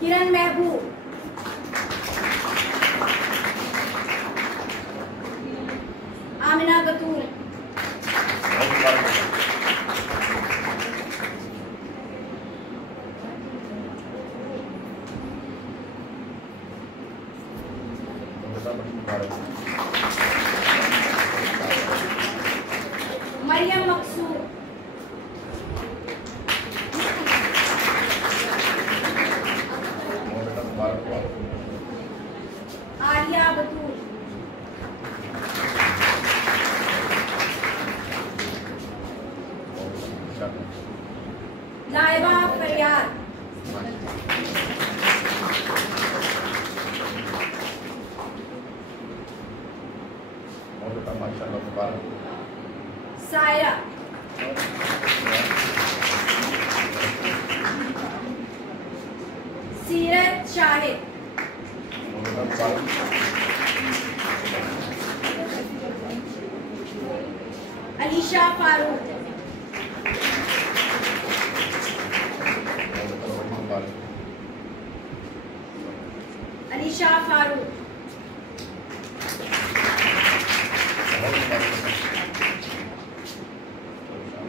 किरण महबूब, आमिना बतूल, मरियम मकसूद, आलिया बतूल, लाइबा फरियाद, सायरा, सीरत शाहिद, अलीशा फारूक, अलीशा फारूक,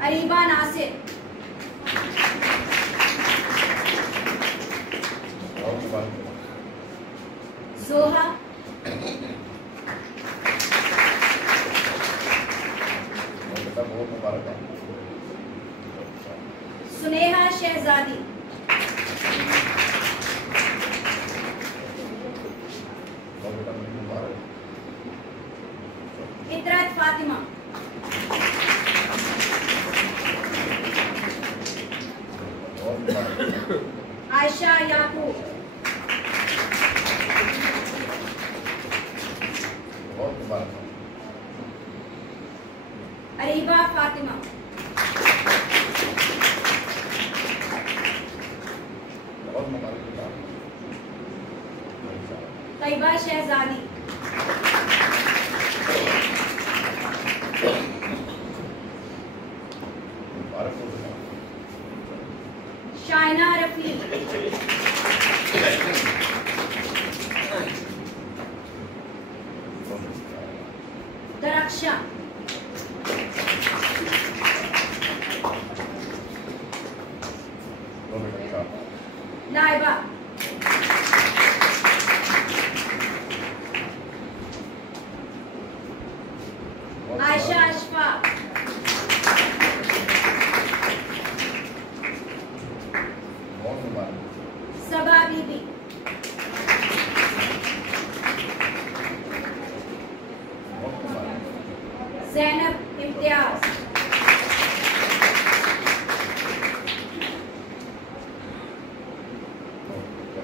अरीबा नासिर, जोहा, सुनेहा शहजादी, इतरत फातिमा, आयशा याकूब, अरीबा फातिमा, तैयबा शहजादी, शाइना रफी, दरक्षा, लाइबा, आयशा अशफाक, सबा बीबी, ज़ैनब इम्तियाज,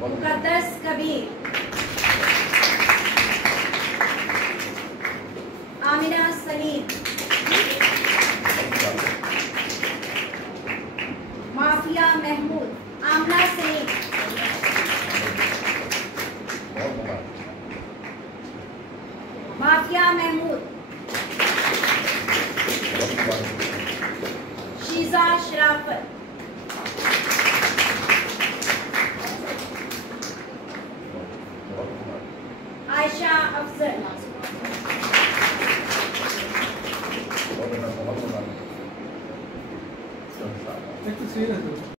मुक़द्दस कबीर, आमिना सलीम, माफिया महमूद, आमना सलीम, माफिया महमूद, शीजा शराफत, आयशा अफजल।